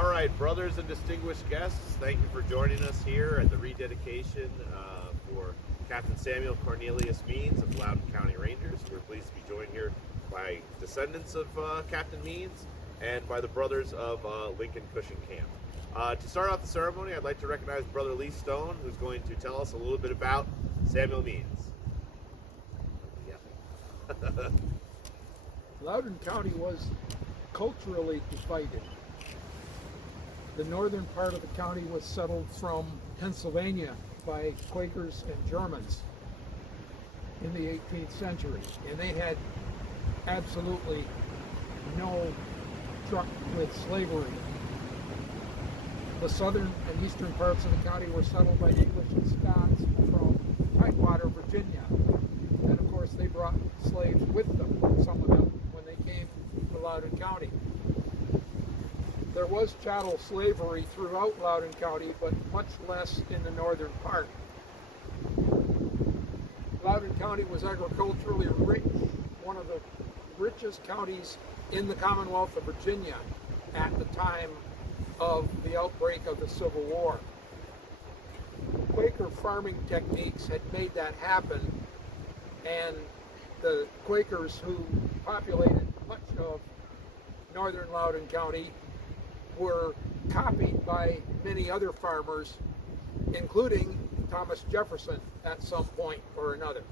All right, brothers and distinguished guests, thank you for joining us here at the rededication for Captain Samuel Cornelius Means of Loudoun County Rangers. We're pleased to be joined here by descendants of Captain Means and by the brothers of Lincoln Cushing Camp. To start off the ceremony, I'd like to recognize Brother Lee Stone, who's going to tell us a little bit about Samuel Means. Yeah. Loudoun County was culturally divided. The northern part of the county was settled from Pennsylvania by Quakers and Germans in the 18th century, and they had absolutely no truck with slavery. The southern and eastern parts of the county were settled by English and Scots from Tidewater, Virginia. And of course they brought slaves with them, some of them, when they came to Loudoun County. There was chattel slavery throughout Loudoun County, but much less in the northern part. Loudoun County was agriculturally rich, one of the richest counties in the Commonwealth of Virginia at the time of the outbreak of the Civil War. Quaker farming techniques had made that happen, and the Quakers who populated much of northern Loudoun County were copied by many other farmers, including Thomas Jefferson at some point or another.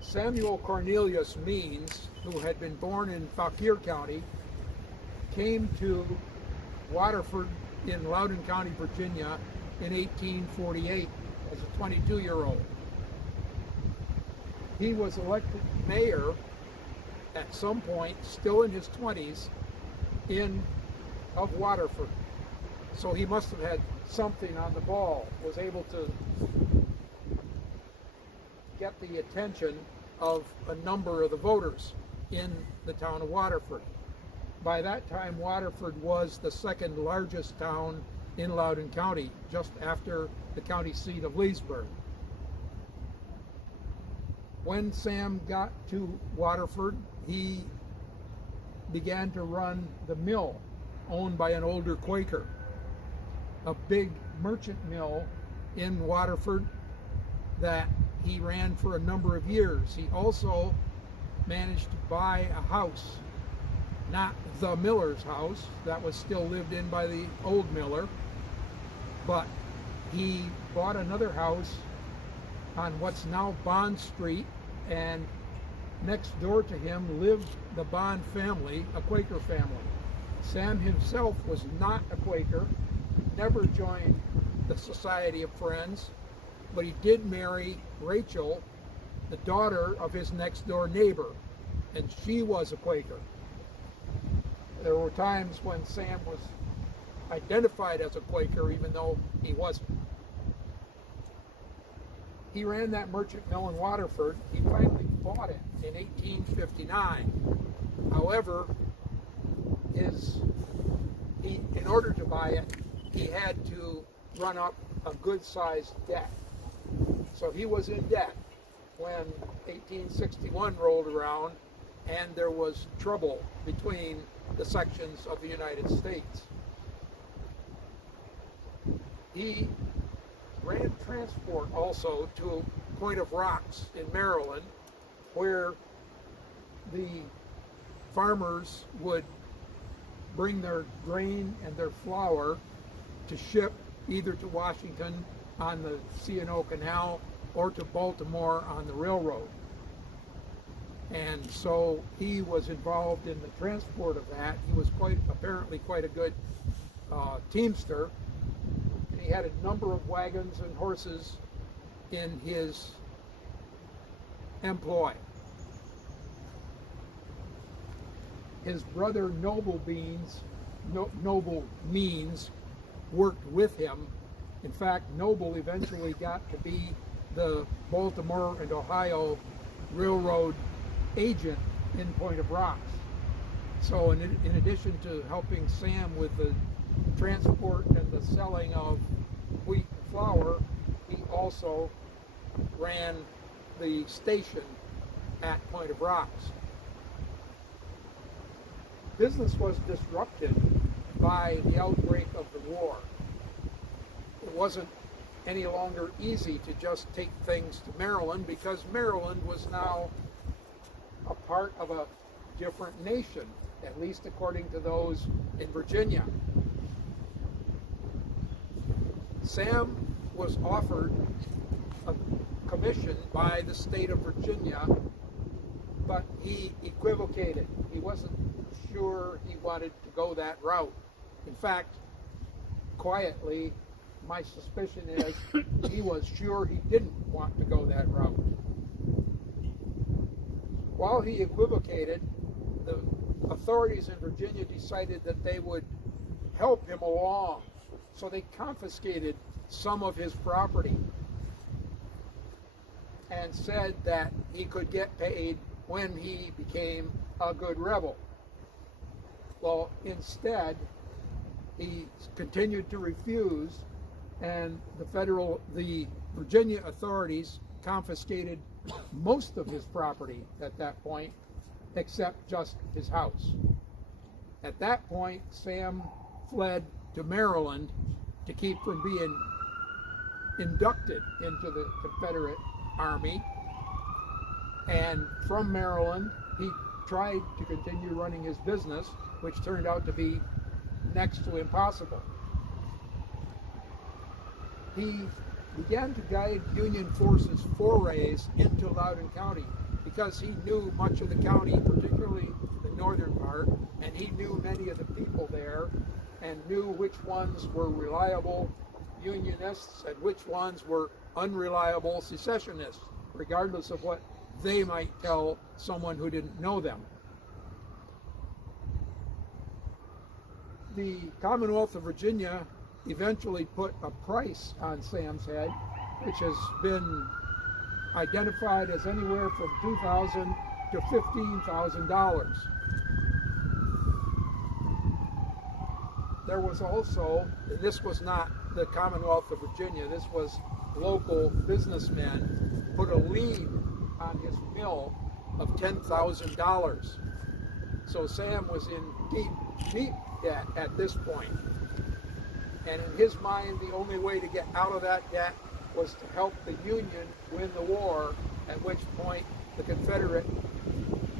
Samuel Cornelius Means, who had been born in Fauquier County, came to Waterford in Loudoun County, Virginia in 1848 as a 22-year-old. He was elected mayor at some point, still in his 20s, of Waterford. So he must have had something on the ball, was able to get the attention of a number of the voters in the town of Waterford. By that time, Waterford was the second largest town in Loudoun County, just after the county seat of Leesburg. When Sam got to Waterford, he began to run the mill owned by an older Quaker, a big merchant mill in Waterford that he ran for a number of years. He also managed to buy a house, not the miller's house, that was still lived in by the old miller, but he bought another house on what's now Bond Street, and next door to him lived the Bond family, a Quaker family. Sam himself was not a Quaker, never joined the Society of Friends, but he did marry Rachel, the daughter of his next door neighbor, and she was a Quaker. There were times when Sam was identified as a Quaker, even though he wasn't. He ran that merchant mill in Waterford. He finally bought it in 1859. However, in order to buy it, he had to run up a good-sized debt. So he was in debt when 1861 rolled around, and there was trouble between the sections of the United States. He ran transport also to Point of Rocks in Maryland, where the farmers would bring their grain and their flour to ship either to Washington on the C&O Canal or to Baltimore on the railroad. And so he was involved in the transport of that. He was apparently quite a good teamster. And he had a number of wagons and horses in his employ. His brother Noble Means worked with him. In fact, Noble eventually got to be the Baltimore and Ohio Railroad agent in Point of Rocks. So in addition to helping Sam with the transport and the selling of wheat and flour, he also ran the station at Point of Rocks. business was disrupted by the outbreak of the war. It wasn't any longer easy to just take things to Maryland because Maryland was now a part of a different nation, at least according to those in Virginia. Sam was offered a commission by the state of Virginia, but he equivocated. He wasn't sure he wanted to go that route. In fact, quietly, my suspicion is he was sure he didn't want to go that route. While he equivocated, the authorities in Virginia decided that they would help him along. So they confiscated some of his property and said that he could get paid when he became a good rebel. Well, instead, he continued to refuse, and the Virginia authorities confiscated most of his property at that point, except just his house. At that point, Sam fled to Maryland to keep from being inducted into the Confederate Army. And from Maryland, he tried to continue running his business, which turned out to be next to impossible. He began to guide Union forces' forays into Loudoun County because he knew much of the county, particularly the northern part, and he knew many of the people there and knew which ones were reliable Unionists and which ones were unreliable secessionists, regardless of what they might tell someone who didn't know them. The Commonwealth of Virginia eventually put a price on Sam's head, which has been identified as anywhere from $2,000 to $15,000. There was also, and this was not the Commonwealth of Virginia, this was local businessmen, put a lien on his mill of $10,000. So Sam was in deep debt at this point. And in his mind, the only way to get out of that debt was to help the Union win the war, at which point the Confederate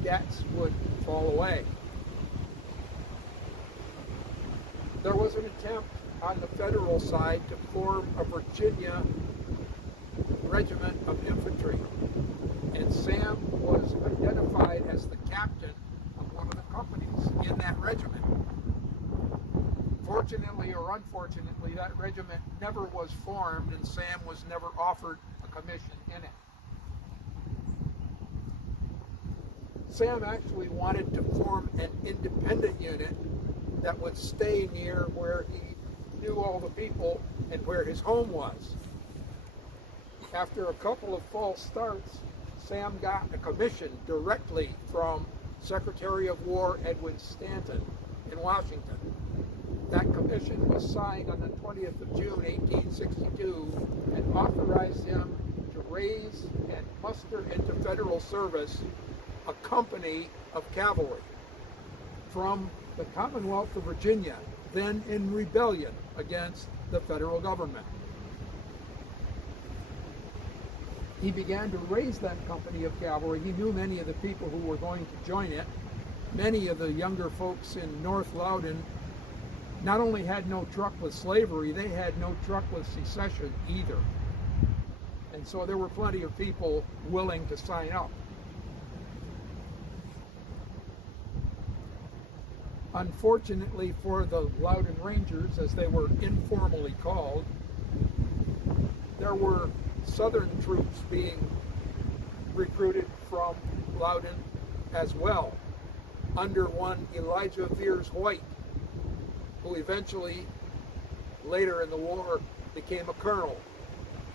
debts would fall away. There was an attempt on the federal side to form a Virginia regiment of infantry, and Sam was identified as the captain of one of the companies in that regiment. Fortunately or unfortunately, that regiment never was formed, and Sam was never offered a commission in it. Sam actually wanted to form an independent unit that would stay near where he knew all the people and where his home was. After a couple of false starts, Sam got a commission directly from Secretary of War Edwin Stanton in Washington. That commission was signed on the 20th of June, 1862, and authorized him to raise and muster into federal service a company of cavalry from the Commonwealth of Virginia, then in rebellion against the federal government. He began to raise that company of cavalry. He knew many of the people who were going to join it. Many of the younger folks in North Loudoun not only had no truck with slavery, they had no truck with secession either. And so there were plenty of people willing to sign up. Unfortunately for the Loudoun Rangers, as they were informally called, there were Southern troops being recruited from Loudoun as well, under one Elijah Veers White, who eventually, later in the war, became a colonel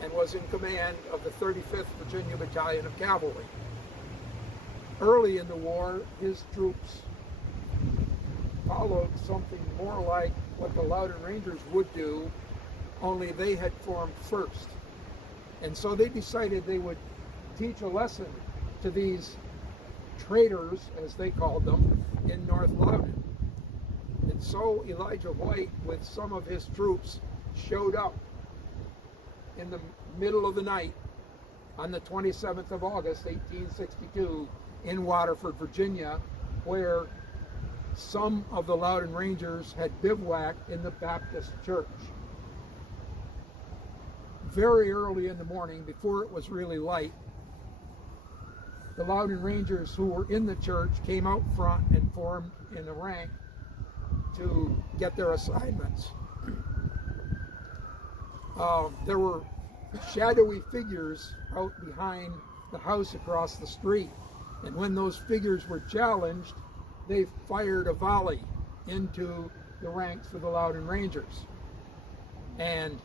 and was in command of the 35th Virginia Battalion of Cavalry. Early in the war, his troops followed something more like what the Loudoun Rangers would do, only they had formed first. And so they decided they would teach a lesson to these traitors, as they called them, in North Loudoun. so Elijah White, with some of his troops, showed up in the middle of the night on the 27th of August, 1862, in Waterford, Virginia, where some of the Loudon Rangers had bivouacked in the Baptist church. Very early in the morning, before it was really light, the Loudon Rangers who were in the church came out front and formed in a rank to get their assignments. There were shadowy figures out behind the house across the street, and when those figures were challenged, they fired a volley into the ranks of the Loudon Rangers. And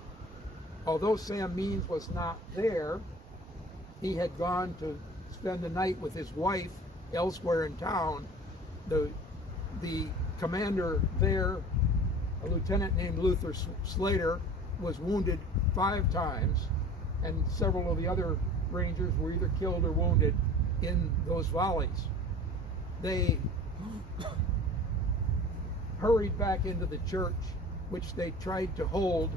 although Sam Means was not there, he had gone to spend the night with his wife elsewhere in town. The commander there, a lieutenant named Luther Slater, was wounded 5 times, and several of the other Rangers were either killed or wounded in those volleys. They hurried back into the church, which they tried to hold,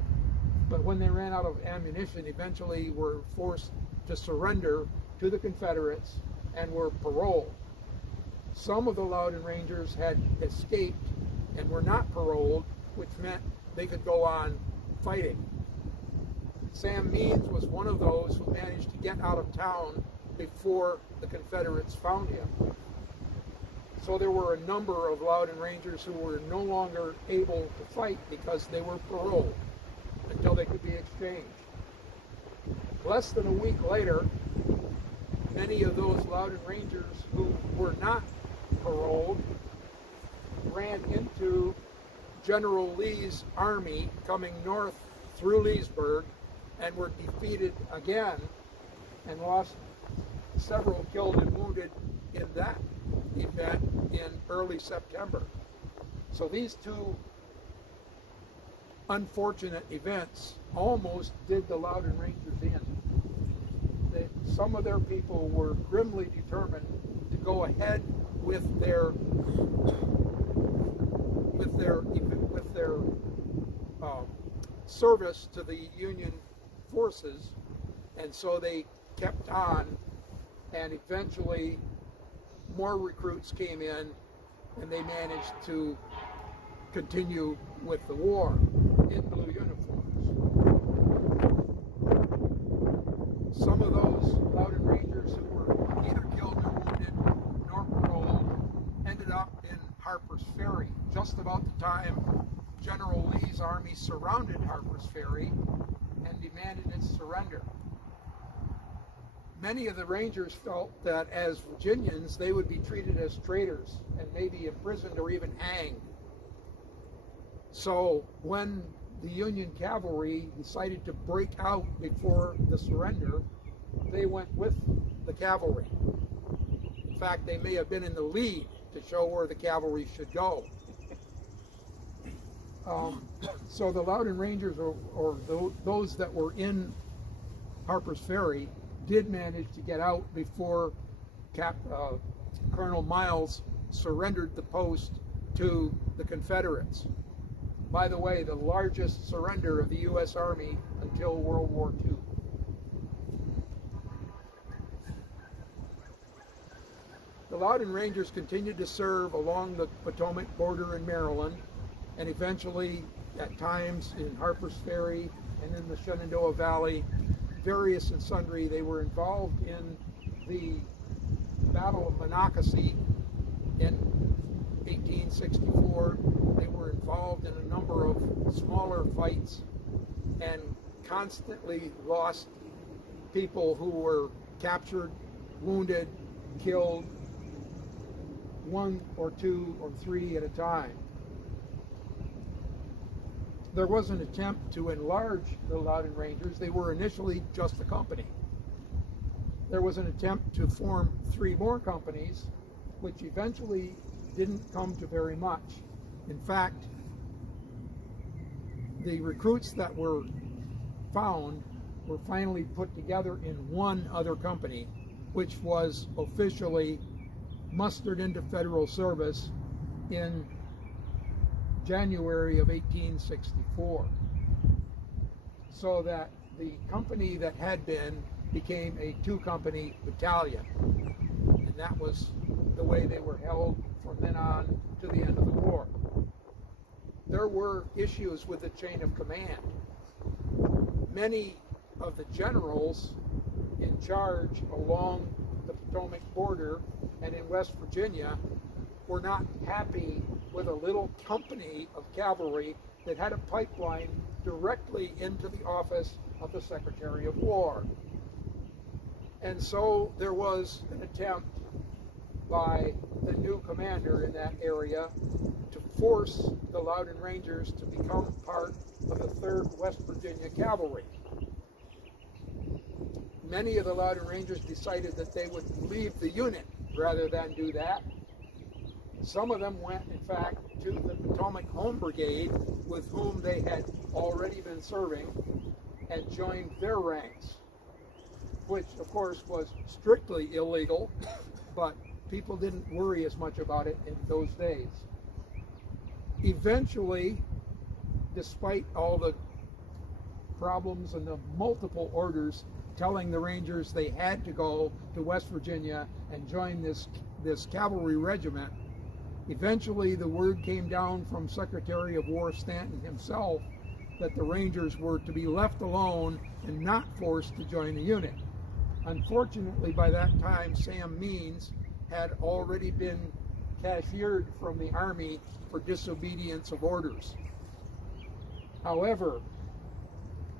but when they ran out of ammunition, eventually were forced to surrender to the Confederates and were paroled. Some of the Loudon Rangers had escaped and were not paroled, which meant they could go on fighting. Sam Means was one of those who managed to get out of town before the Confederates found him. So there were a number of Loudon Rangers who were no longer able to fight because they were paroled until they could be exchanged. Less than a week later, many of those Loudon Rangers who were not paroled ran into General Lee's army coming north through Leesburg and were defeated again and lost several killed and wounded in that event in early September. So these two unfortunate events almost did the Loudon Rangers in. Some of their people were grimly determined to go ahead with their service to the Union forces, and so they kept on, and eventually more recruits came in, and they managed to continue with the war in blue uniforms. Some of those Loudon Rangers who were neither killed nor wounded nor paroled ended up in Harper's Ferry just about the time General Lee's army surrounded Harper's Ferry and demanded its surrender. Many of the Rangers felt that as Virginians they would be treated as traitors and maybe imprisoned or even hanged. So when the Union cavalry decided to break out before the surrender, they went with the cavalry. In fact, they may have been in the lead to show where the cavalry should go. So the Loudon Rangers, or those that were in Harper's Ferry, did manage to get out before Colonel Miles surrendered the post to the Confederates. By the way, the largest surrender of the U.S. Army until World War II. The Loudon Rangers continued to serve along the Potomac border in Maryland, and eventually, at times in Harper's Ferry and in the Shenandoah Valley, various and sundry, they were involved in the Battle of Monocacy in 1864. They were involved in a number of smaller fights and constantly lost people who were captured, wounded, killed, 1 or 2 or 3 at a time. There was an attempt to enlarge the Loudon Rangers. They were initially just a company. There was an attempt to form 3 more companies, which eventually didn't come to very much. In fact, the recruits that were found were finally put together in one other company, which was officially mustered into federal service in January of 1864. So that the company that had been became a two-company battalion. And that was the way they were held from then on to the end of the war. There were issues with the chain of command. Many of the generals in charge along the Potomac border and in West Virginia were not happy with a little company of cavalry that had a pipeline directly into the office of the Secretary of War. And so there was an attempt by the new commander in that area to force the Loudon Rangers to become part of the 3rd West Virginia Cavalry. Many of the Loudon Rangers decided that they would leave the unit rather than do that. Some of them went, in fact, to the Potomac Home Brigade, with whom they had already been serving, and joined their ranks, which, of course, was strictly illegal, but people didn't worry as much about it in those days. Eventually, despite all the problems and the multiple orders telling the Rangers they had to go to West Virginia and join this cavalry regiment, eventually the word came down from Secretary of War Stanton himself that the Rangers were to be left alone and not forced to join the unit. Unfortunately, by that time, Sam Means had already been cashiered from the Army for disobedience of orders. However,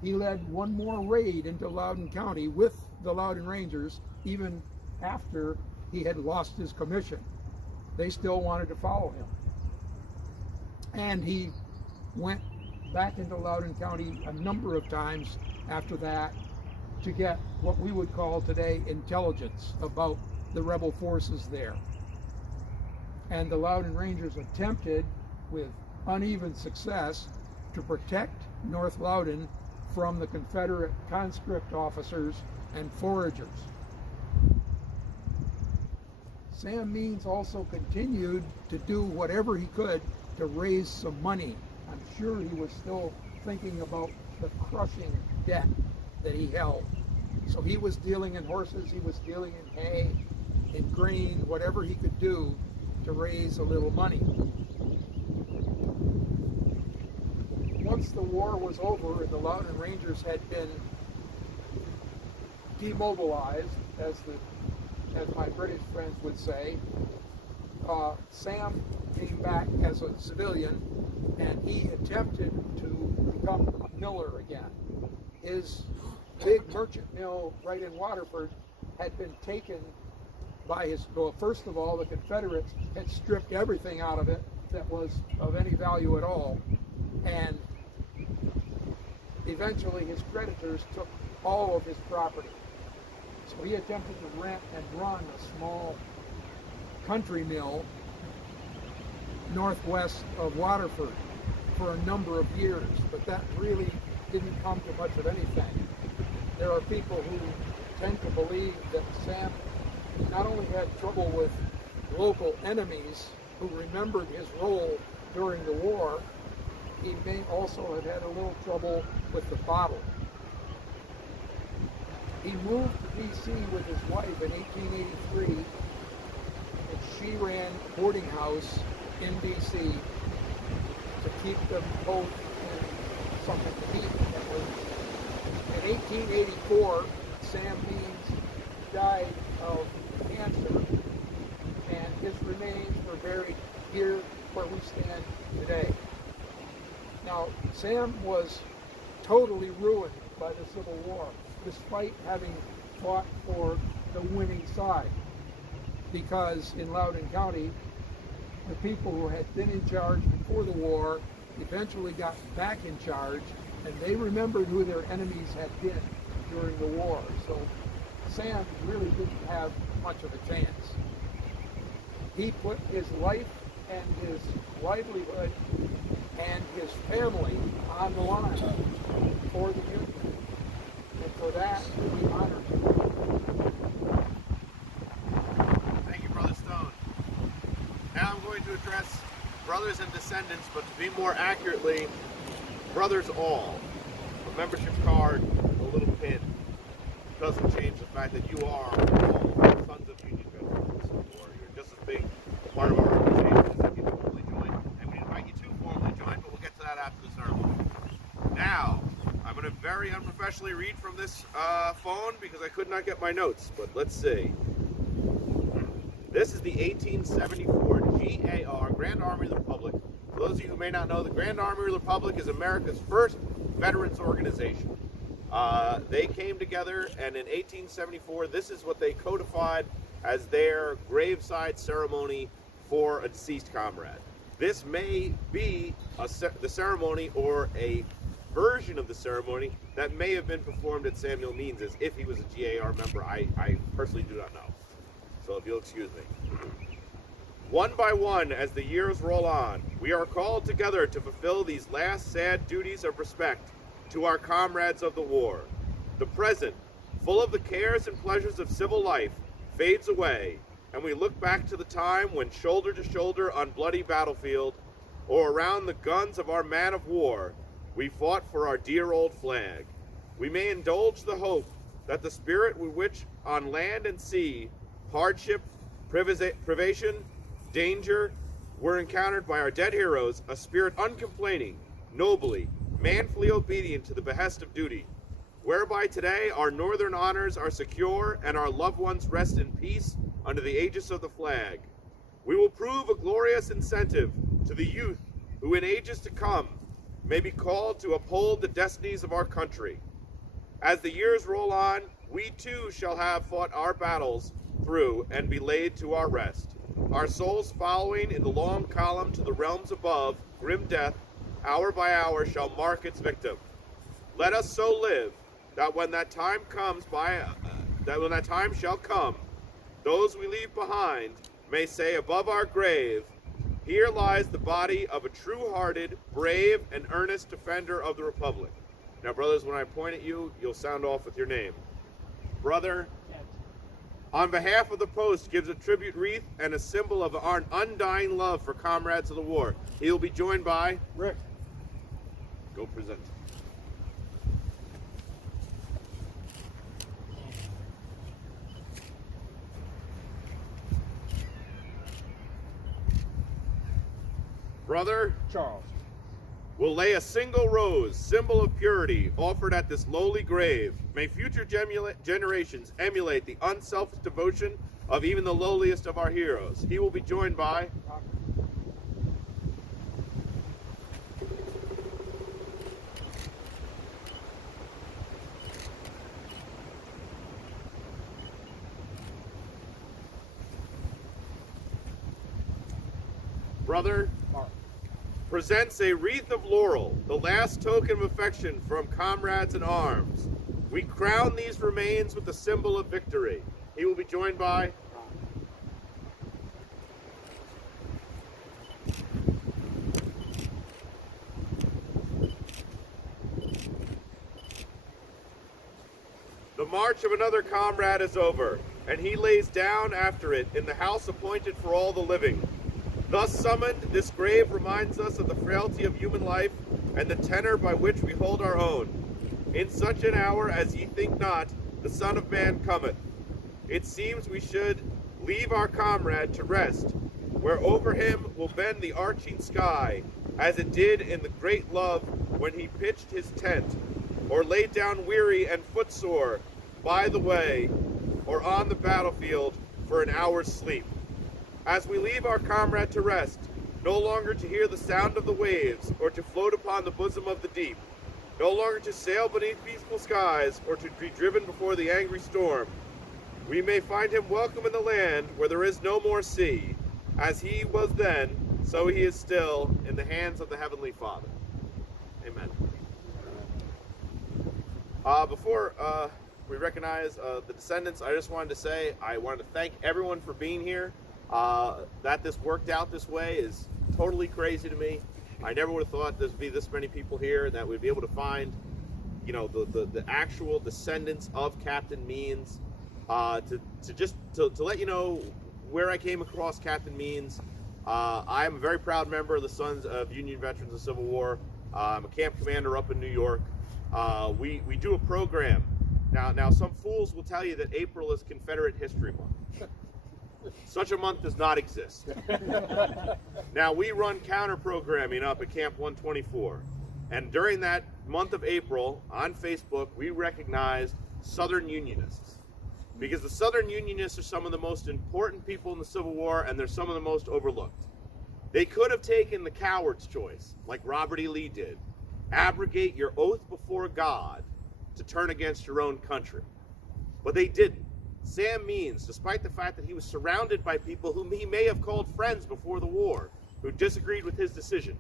he led one more raid into Loudoun County with the Loudon Rangers, even after he had lost his commission. They still wanted to follow him. And he went back into Loudoun County a number of times after that to get what we would call today intelligence about the rebel forces there. And the Loudon Rangers attempted, with uneven success, to protect North Loudoun from the Confederate conscript officers and foragers. Sam Means also continued to do whatever he could to raise some money. I'm sure he was still thinking about the crushing debt that he held. So he was dealing in horses, he was dealing in hay, in grain, whatever he could do to raise a little money. Once the war was over and the Loudon Rangers had been demobilized, as my British friends would say, Sam came back as a civilian and he attempted to become a miller again. His big merchant mill right in Waterford had been taken by first of all, the Confederates had stripped everything out of it that was of any value at all, and eventually his creditors took all of his property. So he attempted to rent and run a small country mill northwest of Waterford for a number of years, but that really didn't come to much of anything. There are people who tend to believe that Sam not only had trouble with local enemies who remembered his role during the war, he may also have had a little trouble with the bottle. He moved to D.C. with his wife in 1883, and she ran a boarding house in D.C. to keep them both in something to eat. In 1884, Sam Means died of cancer, and his remains were buried here where we stand today. Now, Sam was totally ruined by the Civil War, despite having fought for the winning side, because in Loudoun County, the people who had been in charge before the war eventually got back in charge, and they remembered who their enemies had been during the war. So Sam really didn't have much of a chance. He put his life and his livelihood and his family on the line for the Union. And for that, we honor him. Thank you, Brother Stone. Now I'm going to address brothers and descendants, but to be more accurately, brothers all. A membership card, a little pin, doesn't change the fact that you are all sons of Union veterans, or you're just as big a part of our organization as if you formally joined. And we invite you to formally join, but we'll get to that after the ceremony. Now, I'm going to very unprofessionally read from this phone because I could not get my notes, but let's see. This is the 1874 GAR, Grand Army of the Republic. For those of you who may not know, the Grand Army of the Republic is America's first veterans organization. They came together, and in 1874, this is what they codified as their graveside ceremony for a deceased comrade. This may be the ceremony or a version of the ceremony that may have been performed at Samuel Means's if he was a GAR member. I personally do not know. So if you'll excuse me. One by one, as the years roll on, we are called together to fulfill these last sad duties of respect to our comrades of the war. The present, full of the cares and pleasures of civil life, fades away, and we look back to the time when shoulder to shoulder on bloody battlefield, or around the guns of our man of war, we fought for our dear old flag. We may indulge the hope that the spirit with which on land and sea hardship, privation, danger were encountered by our dead heroes, a spirit uncomplaining, nobly, manfully obedient to the behest of duty, whereby today our northern honors are secure and our loved ones rest in peace under the aegis of the flag. We will prove a glorious incentive to the youth who in ages to come may be called to uphold the destinies of our country. As the years roll on, we too shall have fought our battles through and be laid to our rest. Our souls following in the long column to the realms above, grim death, hour by hour shall mark its victim. Let us so live that when that time shall come, those we leave behind may say above our grave, here lies the body of a true-hearted, brave, and earnest defender of the Republic. Now, brothers, when I point at you, you'll sound off with your name. Brother, on behalf of the post, gives a tribute wreath and a symbol of our undying love for comrades of the war. He will be joined by Rick. Go present. Brother Charles. will lay a single rose, symbol of purity, offered at this lowly grave. May future generations emulate the unselfish devotion of even the lowliest of our heroes. He will be joined by Brother Mark. presents a wreath of laurel, the last token of affection from comrades in arms. We crown these remains with the symbol of victory. He will be joined by The march of another comrade is over, and he lays down after it in the house appointed for all the living. Thus summoned, this grave reminds us of the frailty of human life and the tenor by which we hold our own. In such an hour as ye think not, the Son of Man cometh. It seems we should leave our comrade to rest, where over him will bend the arching sky, as it did in the great love when he pitched his tent, or laid down weary and footsore by the way, or on the battlefield for an hour's sleep. As we leave our comrade to rest, no longer to hear the sound of the waves, or to float upon the bosom of the deep, no longer to sail beneath peaceful skies, or to be driven before the angry storm, we may find him welcome in the land where there is no more sea. As he was then, so he is still in the hands of the Heavenly Father. Amen. Before we recognize the descendants, I just wanted to say I wanted to thank everyone for being here. That this worked out this way is totally crazy to me. I never would have thought there'd be this many people here, and that we'd be able to find, you know, the actual descendants of Captain Means. To let you know where I came across Captain Means. I am a very proud member of the Sons of Union Veterans of the Civil War. I'm a camp commander up in New York. We do a program. Now some fools will tell you that April is Confederate History Month. Such a month does not exist. Now we run counter programming up at Camp 124. And during that month of April, on Facebook, we recognized Southern Unionists. Because the Southern Unionists are some of the most important people in the Civil War, and they're some of the most overlooked. They could have taken the coward's choice, like Robert E. Lee did. Abrogate your oath before God to turn against your own country. But they didn't. Sam Means, despite the fact that he was surrounded by people whom he may have called friends before the war, who disagreed with his decision,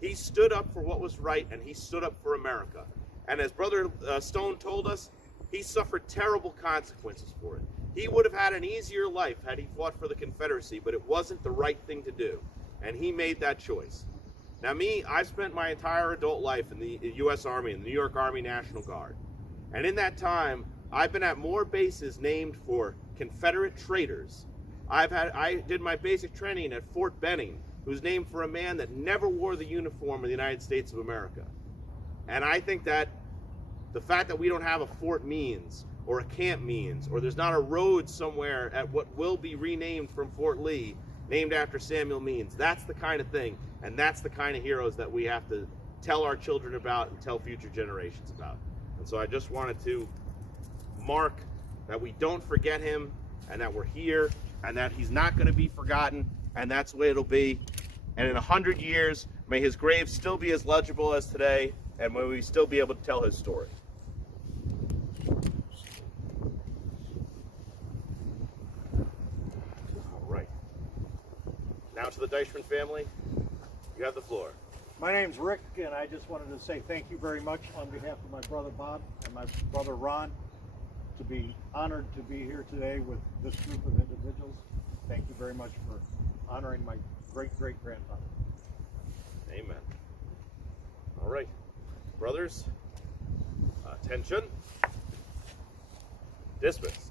he stood up for what was right, and he stood up for America. And as Brother Stone told us, he suffered terrible consequences for it. He would have had an easier life had he fought for the Confederacy, but it wasn't the right thing to do. And he made that choice. Now me, I've spent my entire adult life in the U.S. Army, in the New York Army National Guard. And in that time, I've been at more bases named for Confederate traitors. I did my basic training at Fort Benning, who's named for a man that never wore the uniform of the United States of America. And I think that the fact that we don't have a Fort Means or a Camp Means, or there's not a road somewhere at what will be renamed from Fort Lee named after Samuel Means, that's the kind of thing, and that's the kind of heroes that we have to tell our children about and tell future generations about. And so I just wanted to mark that we don't forget him, and that we're here, and that he's not going to be forgotten, and that's the way it'll be. And in 100 years, may his grave still be as legible as today, and may we still be able to tell his story. All right. Now to the Deichmann family, you have the floor. My name's Rick, and I just wanted to say thank you very much on behalf of my brother Bob and my brother Ron, to be honored to be here today with this group of individuals. Thank you very much for honoring my great-great-grandfather. Amen. All right. Brothers, attention. Dismiss.